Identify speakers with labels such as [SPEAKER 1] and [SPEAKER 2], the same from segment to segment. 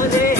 [SPEAKER 1] 啊！对。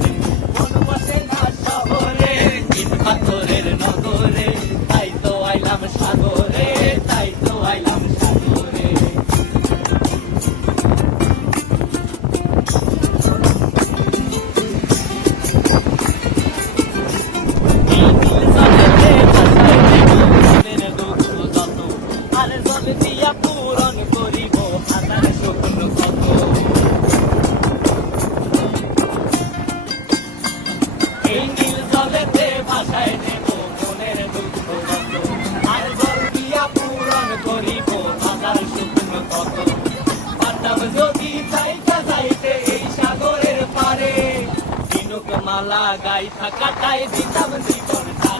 [SPEAKER 1] আর গর্বিয়া পূরণ করিব বাজার এই সাগরের পারে দিনুক মালা গাই থাকাটাই দিতাম জীবনটা